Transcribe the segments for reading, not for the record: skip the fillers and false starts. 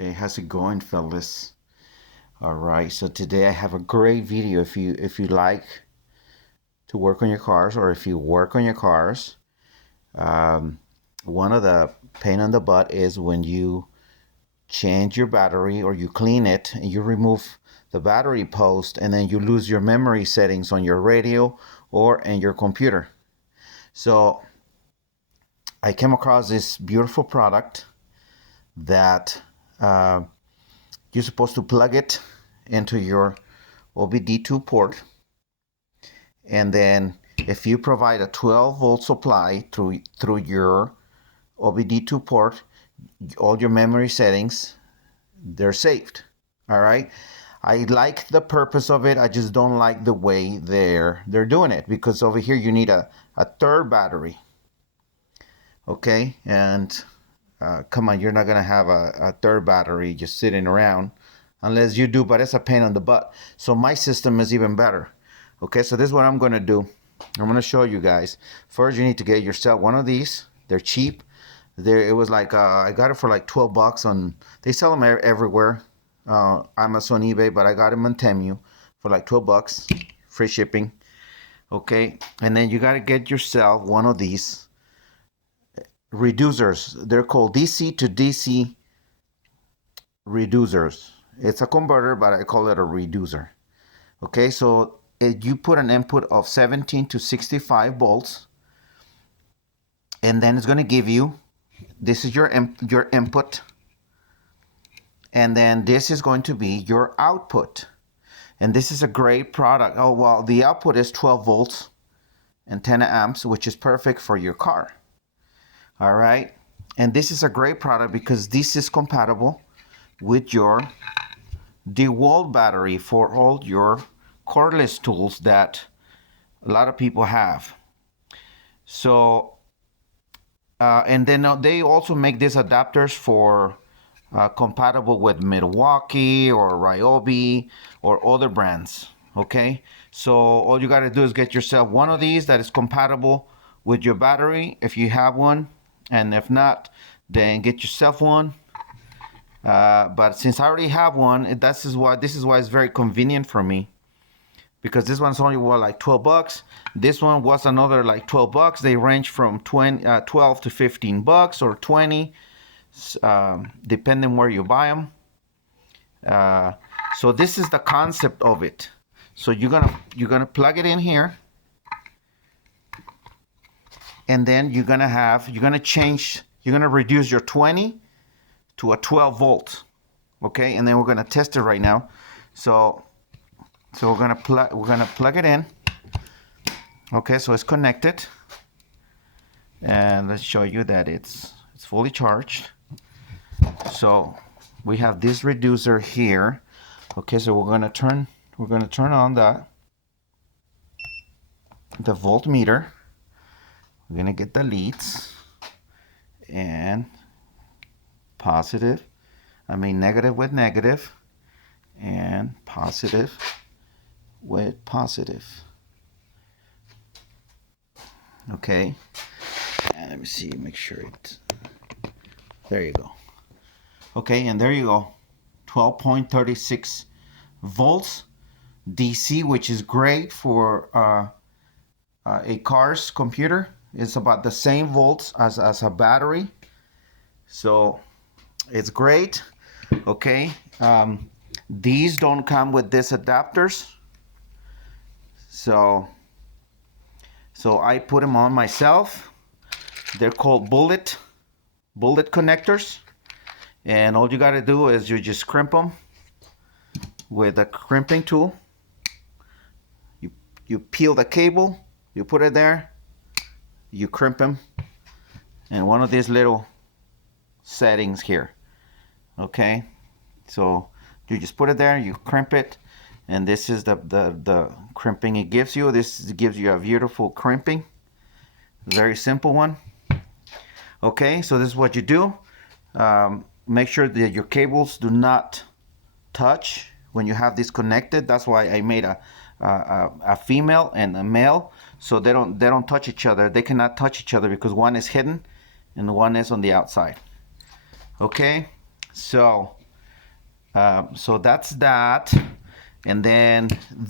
Hey, how's it going, fellas? All right, so today I have a great video if you like to work on your cars, or if you work on your cars. Um, One of the pain in the butt is when you change your battery or you clean it and you remove the battery post, and then you lose your memory settings on your radio or in your computer. So I came across this beautiful product that you're supposed to plug it into your OBD2 port, and then if you provide a 12-volt supply through your OBD2 port, all your memory settings, they're saved. All right. I like the purpose of it. I just don't like the way they're doing it, because over here you need a third battery. Okay, and come on, you're not gonna have a third battery just sitting around unless you do, but it's a pain in the butt. So my system is even better. Okay, so this is what I'm gonna do. I'm gonna show you guys. First, you need to get yourself one of these. They're cheap. It was like I got it for like 12 bucks on. They sell them everywhere, Amazon, eBay, but I got them on Temu for like 12 bucks, free shipping. Okay, and then you gotta get yourself one of these reducers. They're called DC to DC reducers. It's a converter, but I call it a reducer. Okay, so you put an input of 17 to 65 volts, and then it's going to give you, this is your input, and then this is going to be your output. And this is a great product. Oh, well, the output is 12 volts and 10 amps, which is perfect for your car. All right, and this is a great product because this is compatible with your DEWALT battery for all your cordless tools that a lot of people have. So and then they also make these adapters for compatible with Milwaukee or Ryobi or other brands. Okay, so all you got to do is get yourself one of these that is compatible with your battery if you have one, and if not, then get yourself one. But since I already have one, this is why it's very convenient for me, because this one's only like 12 bucks. This one was another like 12 bucks. They range from 12 to 15 bucks or 20, depending where you buy them. So this is the concept of it. So you're gonna plug it in here, and then you're gonna reduce your 20 to a 12 volt. Okay, and then we're gonna test it right now. So we're gonna plug it in. Okay, so it's connected, and let's show you that it's fully charged. So we have this reducer here. Okay, so we're gonna turn on the voltmeter. We're gonna get the leads, and negative with negative, and positive with positive. Okay, and let me see, make sure there you go. Okay, and there you go, 12.36 volts DC, which is great for a car's computer. It's about the same volts as a battery, so it's great. Okay, these don't come with these adapters, so I put them on myself. They're called bullet connectors, and all you got to do is you just crimp them with a crimping tool. You peel the cable, you put it there, you crimp them, and one of these little settings here. Okay, so you just put it there, you crimp it, and this is the crimping it gives you. This gives you a beautiful crimping, very simple one. Okay, so this is what you do. Make sure that your cables do not touch when you have this connected. That's why I made a female and a male, so they don't touch each other. They cannot touch each other because one is hidden and one is on the outside. Okay, so So that's that. And then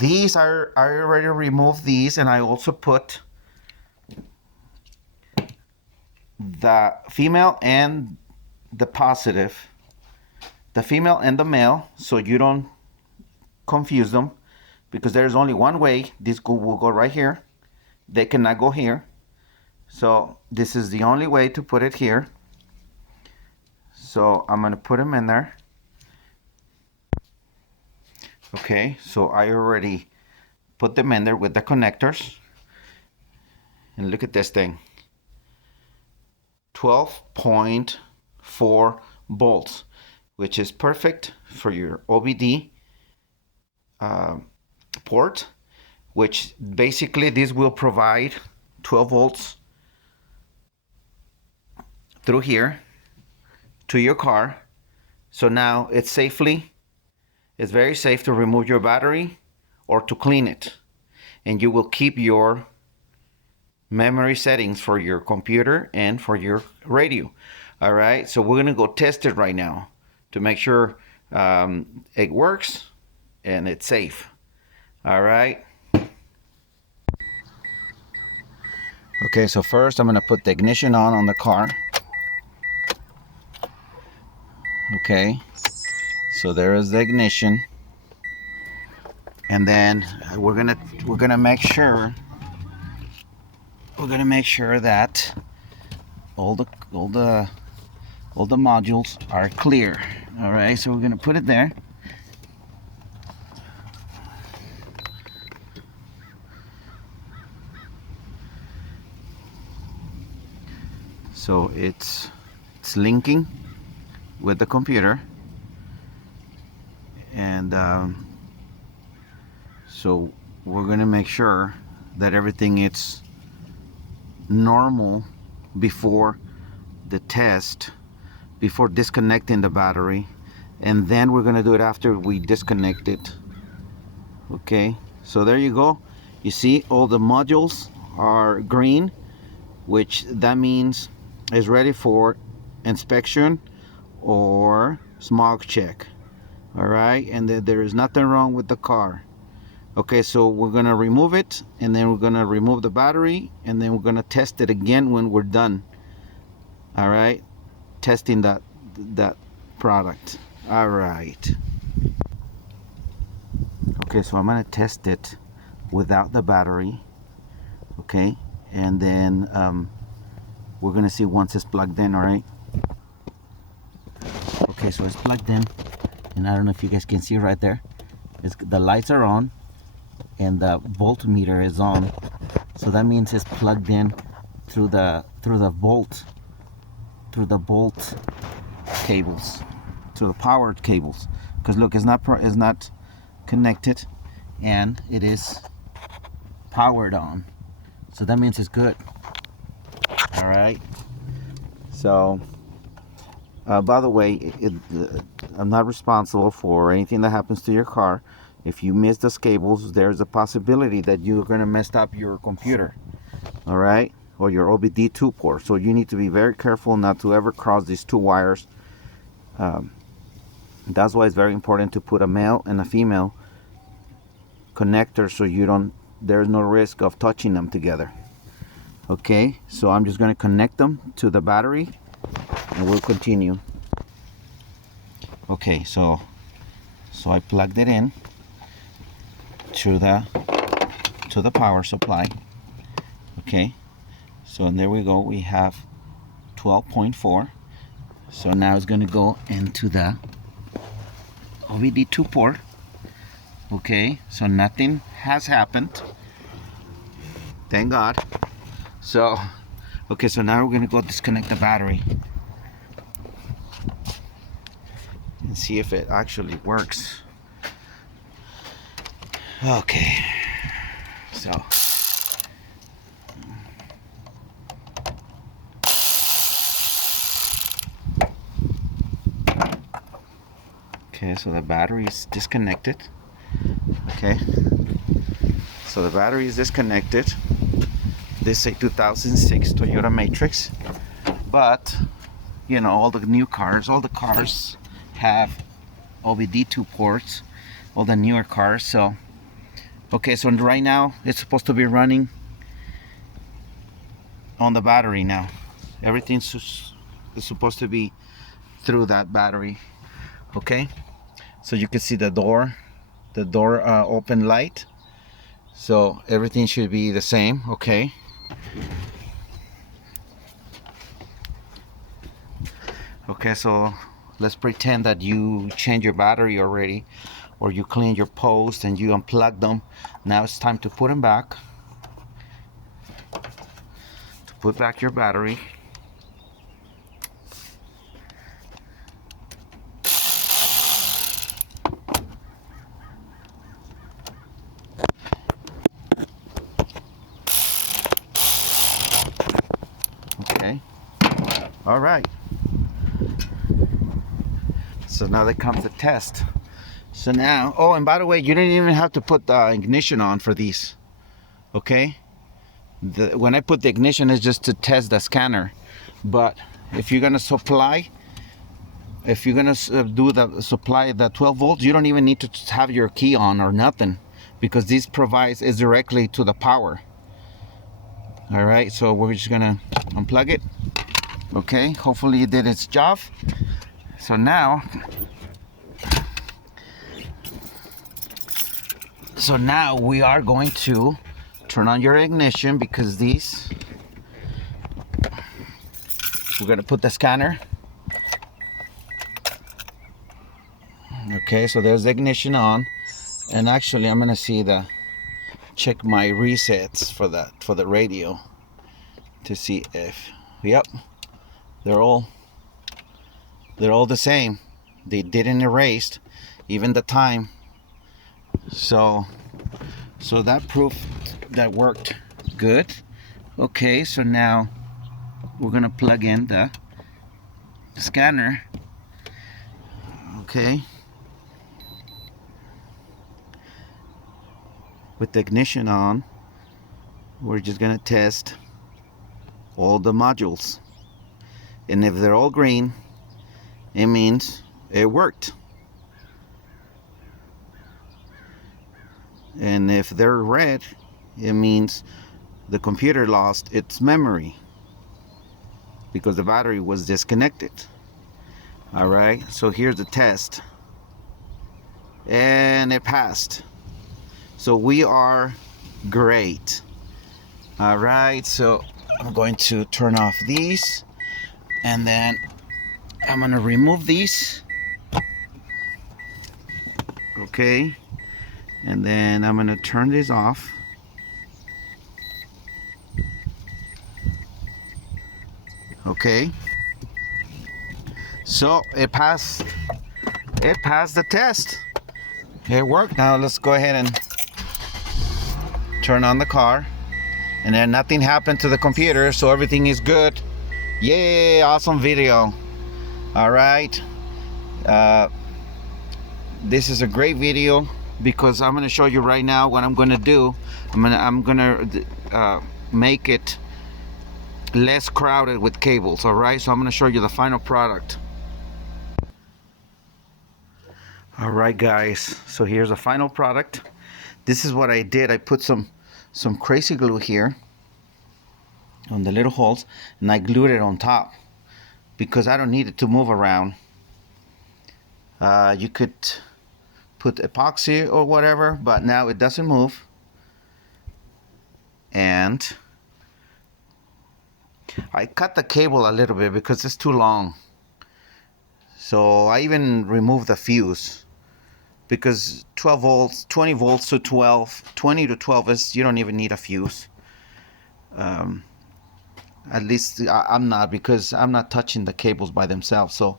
these are, I already removed these, and I also put the female and the positive, the female and the male, so you don't confuse them, because there's only one way. This will go right here. They cannot go here. So this is the only way to put it here. So I'm going to put them in there. Okay, so I already put them in there with the connectors. And look at this thing. 12.4 volts, which is perfect for your OBD port, which basically this will provide 12 volts through here to your car. So now it's very safe to remove your battery or to clean it, and you will keep your memory settings for your computer and for your radio. All right, so we're gonna go test it right now to make sure it works and it's safe. All right. Okay, so first I'm gonna put the ignition on the car. Okay, so there is the ignition, and then we're gonna make sure that all the modules are clear. All right, so we're gonna put it there. So it's linking with the computer, and so we're gonna make sure that everything is normal before the test, before disconnecting the battery, and then we're gonna do it after we disconnect it. Okay, so there you go. You see all the modules are green, which that means is ready for inspection or smog check. All right, and there is nothing wrong with the car. Okay, so we're gonna remove it, and then we're gonna remove the battery, and then we're gonna test it again when we're done. All right, testing that product. All right. Okay, so I'm gonna test it without the battery. Okay, and then we're gonna see once it's plugged in. All right. Okay, so it's plugged in, and I don't know if you guys can see right there. The lights are on, and the voltmeter is on. So that means it's plugged in through the volt cables, to the powered cables. Because look, it's not connected, and it is powered on. So that means it's good. All right. So by the way, I'm not responsible for anything that happens to your car. If you miss those cables, there's a possibility that you're going to mess up your computer, all right, or your OBD2 port. So you need to be very careful not to ever cross these two wires. That's why it's very important to put a male and a female connector, so there's no risk of touching them together. Okay, so I'm just going to connect them to the battery, and we'll continue. Okay, so I plugged it in to the power supply. Okay, so there we go. We have 12.4. So now it's going to go into the OBD2 port. Okay, so nothing has happened, thank God. So okay, so now we're going to go disconnect the battery and see if it actually works. Okay, so okay, so the battery is disconnected. Okay, so the battery is disconnected. This is a 2006 Toyota Matrix, but you know, all the cars have OBD2 ports, all the newer cars. So okay, so right now it's supposed to be running on the battery now. Everything's is supposed to be through that battery. Okay, so you can see the door open light. So everything should be the same. Okay, okay, so let's pretend that you change your battery already, or you clean your post and you unplug them. Now it's time to put them back, to put back your battery. Okay, all right, so now that comes the test. So now, oh, and by the way, you didn't even have to put the ignition on for these. Okay, when I put the ignition, it's just to test the scanner. But if you're gonna supply, if you're gonna do the supply, the 12 volts, you don't even need to have your key on or nothing, because this provides is directly to the power. All right, so we're just gonna unplug it. Okay, hopefully it did its job. So now we are going to turn on your ignition, because these, we're gonna put the scanner. Okay, so there's the ignition on, and actually I'm gonna check my resets for the radio to see if, yep, they're all the same. They didn't erase even the time. So that proof that worked good. Okay, so now we're gonna plug in the scanner. Okay, with the ignition on, we're just gonna test all the modules, and if they're all green, it means it worked. And if they're red, it means the computer lost its memory because the battery was disconnected. All right, so here's the test, and it passed. So we are great. All right, so I'm going to turn off these, and then I'm gonna remove these. Okay, and then I'm gonna turn this off. Okay, so it passed the test. It worked. Now let's go ahead and turn on the car, and then nothing happened to the computer, so everything is good. Yay, awesome video. All right, this is a great video, because I'm going to show you right now what I'm going to do. I'm going to make it less crowded with cables. All right, so I'm going to show you the final product. All right, guys, so here's the final product. This is what I did. I put some crazy glue here on the little holes, and I glued it on top because I don't need it to move around. You could put epoxy or whatever, but now it doesn't move. And I cut the cable a little bit because it's too long. So I even removed the fuse, because 12 volts, 20 volts to 12, 20 to 12 is, you don't even need a fuse. At least I'm not, because I'm not touching the cables by themselves. So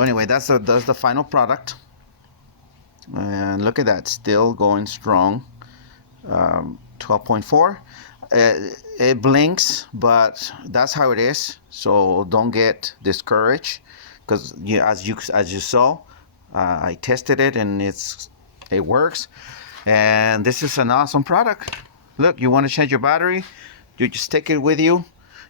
anyway, that's the final product. And look at that, still going strong. 12.4. It blinks, but that's how it is. So don't get discouraged, because as you saw, I tested it and it works. And this is an awesome product. Look, you want to change your battery, you just take it with you,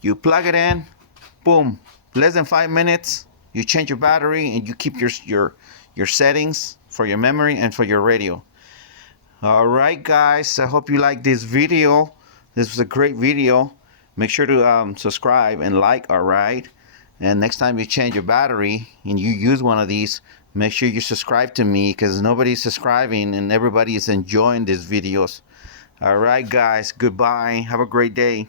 you plug it in, boom, less than 5 minutes, You change your battery and you keep your settings for your memory and for your radio. All right, guys. I hope you like this video. This was a great video. Make sure to subscribe and like. All right. And next time you change your battery and you use one of these, make sure you subscribe to me, because nobody's subscribing and everybody is enjoying these videos. All right, guys. Goodbye. Have a great day.